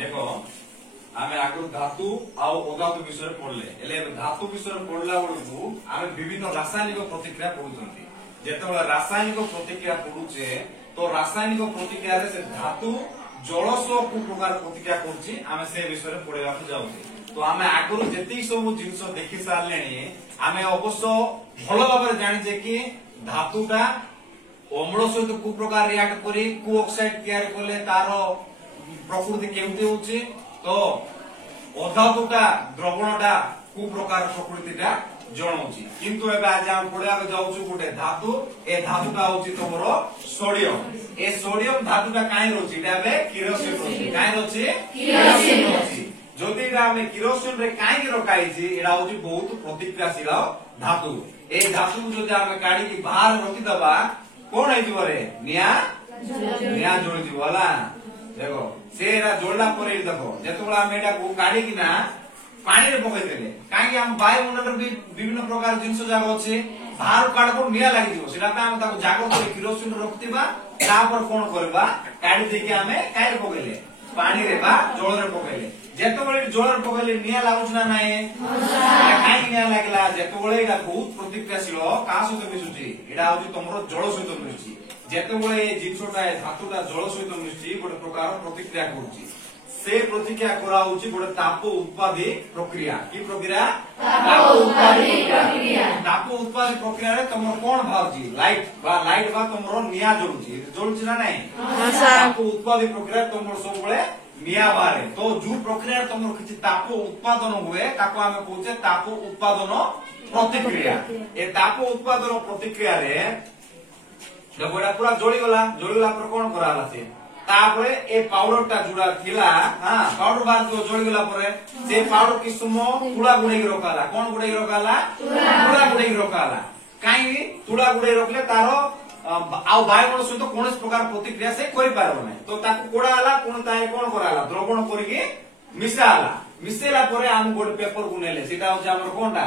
देख आम आगु धातु आधातु विषय पढ़ले धातु विषय पढ़ला बेलू आम विभिन्न रासायनिक प्रतिक्रिया पढ़ुं जो रासायनिक प्रतिक्रिया पढ़ुचे तो रासायनिक प्रतिक्रिया से धातु जल सह कौ प्रकार प्रतिक्रिया करें से विषय पढ़ा जाऊे तो आम आगु जी सब जिन देखी सारे आम अवश्य भल भाव जाचे कि धातुटा अम्ल सहित कौ प्रकार रियाक्ट करी कौ ऑक्साइड तैयार कले तार प्रकृति केमती होची तो अधातुटा द्रवणटा कौ प्रकार प्रकृतिटा जनाऊँगी किंतु एबे आज हम पढ़ा जाऊँ गोटे धातु ए धातुटा होची तुमर सोडियम ए सोडियम धातुटा काई रोची एबे किरोसिन रोची काई रोची किरोसिन रोची जदि आम किरोसिन रे काई रखाई एटा होची बहुत प्रतिक्रियाशील धातु ए धातु को जदि आम काढी बाहर रखी दबा कौन है रे निया निया जोड़ी जीव हला देखो से जोड़ला पर देखो जेतबेला हम एटा को काढी किना पानी रे पकई देले काहे हम वायुमंडल भी विभिन्न प्रकार जिंस जाग अछि बाहर काढबो निया लागि जीव सेटा हम ताको जागो कर किरोसिन रखतिबा तापर कोन करबा काढी देके हमें काहे पकईले पानी रे बा जल रे पकईले जेतबेले जल रे पकईले निया लागुछ ना नाए काहे निया लागला जेतबेले एटा बहुत प्रतिक्रियाशील का सहित मिसुची एटा होची तमरो जल सहित मिसुची जेतबेले जिंसटा धातुटा जल सहित मिसुची गोटे प्रकार प्रतिक्रिया करूची से प्रतिक्रिया करा होची गोटे ताप उत्पादी प्रक्रिया की प्रक्रिया ताप उत्पादी प्रक्रिया ताप उत्पादी प्रक्रिया रे तमरो कोन भावजी लाइट बा तमरो निया जोडुची ना नाही ताप उत्पादी प्रक्रिया तमरो सब बळे निया बारे तो जो प्रक्रिया तमरो किछि ताप उत्पादन हुए ताको हमें कहूचे ताप उत्पादन प्रतिक्रिया ए ताप उत्पादन प्रतिक्रिया रे देखो एटा पूरा जोड़ीगला पर कोन कराला से तापरे ए पाउडर टा जुड़ा थिला हां पाउडर बार जो जोड़ीगला परे से पाउडर कि सुमो तुला गुडे रखाला कोन गुडे रखाला तुला गुडे रखाला काई तुला गुडे रखले तारो आउ वायुमंडल सहित कोनस प्रकार प्रतिक्रिया से करि पारबो नै तो ताको कोडा आला कोन ताए कोन कराला द्रवण करिके मिसाला मिसेला परे हम गोटे पेपर को नेले सेटा होचे हमर कोनटा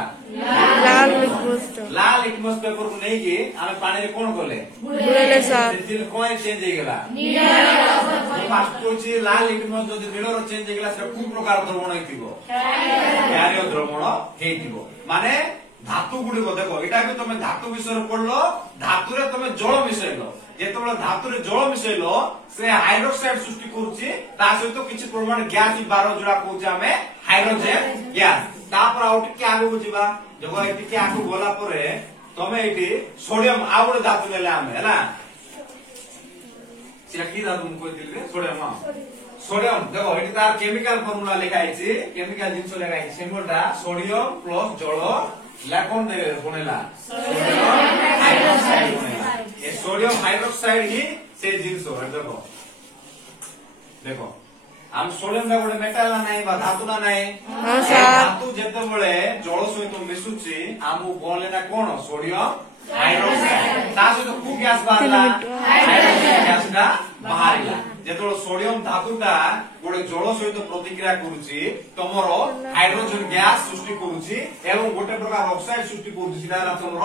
लाल लिटमस पेपर को नै के हम पानी रे कोन करले बुडले सर दिल कोन चेंज हे गेला नीला फास्ट होची लाल लिटमस जदि नीलो रो चेंज हे गेला से कु प्रकार द्रवण हेतिबो कार्य द्रवण हेतिबो माने धातु गुडी को देखो एटा भी तमे धातु विषय पढ़लो धातु रे तमे जल मिसैलो जेतबेला धातु रे जल मिसैलो से हाइड्रोक्साइड सृष्टि करूची ता सहित किछि प्रमाण गैस भी बारो जुड़ा कहूचे हमें हाइड्रोजन गैस तापर आउ टिके आगु को जिबा देखो टिके आगु गोला परे तमे एटी सोडियम आ गोटे धातु नेले हमें हैला सेटा की धातु हम कोइ दिलबे सोडियम देखो एटी तार केमिकल फार्मूला लिखा आइछि केमिकल जिंस लिखा आइछि सिंबलटा सोडियम प्लस जल लाकोन दे बनेला सोडियम हाइड्रोक्साइड बनेला ए सोडियम हाइड्रोक्साइड ही से जिंस है देखो हम सोडियम का गोटे मेटाल ना नाही बा धातु ना नाही हां सर धातु जेतेबेले जल सहित मिसुची हमु बोले ना कोन सोडियम हाइड्रोक्साइड ता सहित कु गैस बाहरला हाइड्रोजन गैस ना बाहरला जेतेबेले सोडियम धातुटा गोटे जल सहित प्रतिक्रिया करूची तमर हाइड्रोजन गैस सृष्टि करूची एवं गोटे प्रकार ऑक्साइड सृष्टि करूची सेटा तमर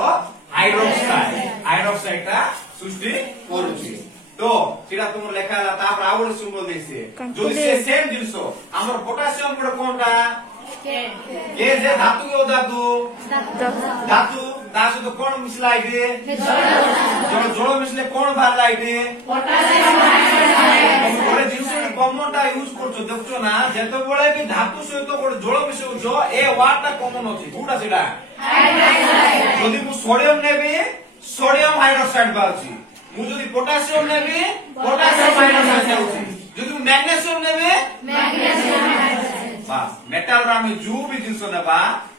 हाइड्रोक्साइड ता सृष्टि करूची तो सीधा तुम लेखा है तापर आ गोटे सिंबल देसी जो से सेम जिंसो हमर पोटेशियम गोटे कोनटा के जे धातु के धातु दासु तो कोन मिसला आइडे जल मिसले कोन बाहर आइडे पोटेशियम गोटे जिंसो कॉमनटा यूज करछो देखछो ना जेतो बेले भी धातु सहित गोटे जल मिसौछो ए वाटा कॉमन अछि कोटा सेटा हाइड्रोक्साइड जदि मु सोडियम नेबी सोडियम हाइड्रोक्साइड बारछि मु जदि पोटेशियम नेबी पोटेशियम हाइड्रोक्साइड होछि जदि मैग्नीशियम नेबी मैग्नीशियम हाइड्रोक्साइड बस मेटल रा में जो भी जिंस नेबा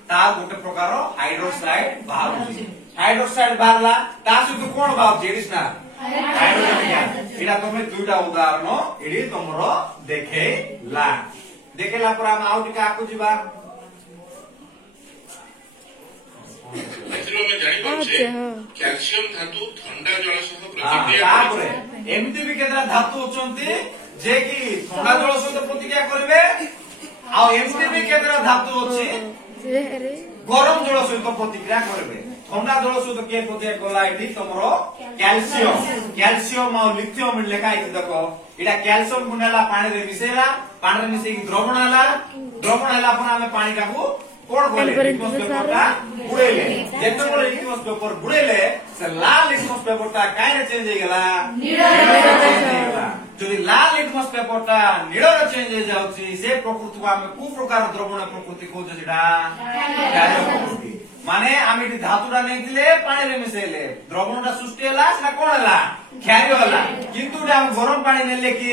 ता गोटे प्रकार हाइड्रोक्साइड बाहरुछि हाइड्रोक्साइड बाहरला ता सहित कोन बाहरुछि एडिशनल हाइड्रोजन गैस एटा तमे दुटा उदाहरण एडी तमरो देखेला पर हम आउ टिका आकु जिबा कैल्शियम धातु ठंडा जल सह प्रतिक्रिया एमती भी केतरा धातु होचंती जे कि ठंडा जल सह प्रतिक्रिया करबे आ एमती भी केतरा धातु होची गरम जल सह प्रतिक्रिया करबे ठंडा जल सह के प्रतिक्रिया कला एठी तमरो कैल्शियम और लिथियम लिखा है देखो इटा कैल्शियम को नेला पानी रे मिसेला पानी रे मिसेई द्रवण हैला पर हमें पानी काकू कोण बोले लिटमस पेपर ता बुड़ेले जेते बोले लिटमस पेपर बुड़ेले से लाल लिटमस पेपर ता काई रे चेंज हे गेला नीला रे चेंज हे गेला जदि लाल लिटमस पेपर ता नीला रे चेंज हे जाउची से प्रकृति को हमें कु प्रकार द्रवण प्रकृति को जेटा कार्य प्रकृति माने आमे इटी धातुडा नेइतिले पानी रे मिसेले द्रवणटा सृष्टि हैला सेटा कोण हैला क्षारीय हैला किंतु हम गरम पानी नेले कि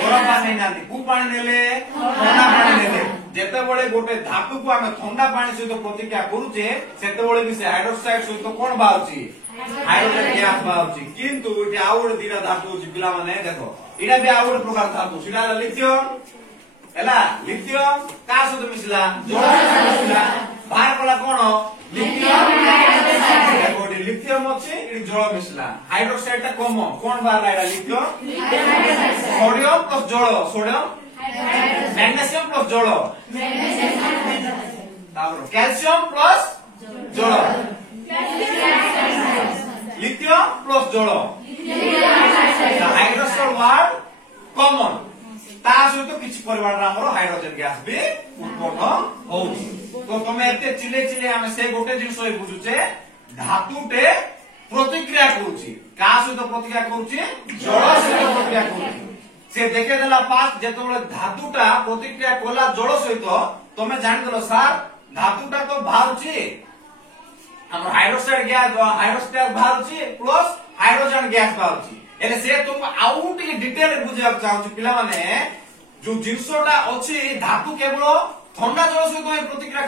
गरम पानी नांती कु पानी नेले ठंडा पानी नेले जेते बळे गोटे धातु को आमे ठंडा पानी सहित प्रतिक्रिया करूचे सेते बळे भी से हाइड्रोक्साइड सहित कोण बाउची हाइड्रोजन गैस बाउची किंतु इटी आउड दिरा धातु होची पिला माने देखो इडा भी आउड प्रकार धातु सिडा लिथियम हैला लिथियम का सहित मिसला जल सहित मिसला बाहर कला कोन लिथियम हाइड्रोक्साइड लिथियम अछि इडी जल मिसला हाइड्रोक्साइड ता कम कोन बाहर आइला लिथियम सोडियम प्लस जल सोडियम मैग्नीशियम प्लस जल तापर कैल्शियम प्लस जल लिथियम प्लस जल हाइड्रोक्साइड वार्ड कॉमन ता सहित किछि परिमाण हमरो हाइड्रोजन गैस भी उत्पन्न होउछि तो तमे एते चिले चिले हम से गोटे जिंस होय बुझुचे धातुटे प्रतिक्रिया करूछि का सहित प्रतिक्रिया करूछि जल सहित प्रतिक्रिया करूछि से देखे देला पास जेतबेले धातुटा प्रतिक्रिया कोला जल सहित तमे जानि देलो सर धातुटा तो बाहरुछि हमर हाइड्रोक्साइड बाहरुछि प्लस हाइड्रोजन गैस बाहरुछि एले से तुम आउ टिके डिटेल बुझिया चाहू पिला माने जो जिंसटा अछि धातु केवल ठंडा जल सहित प्रतिक्रिया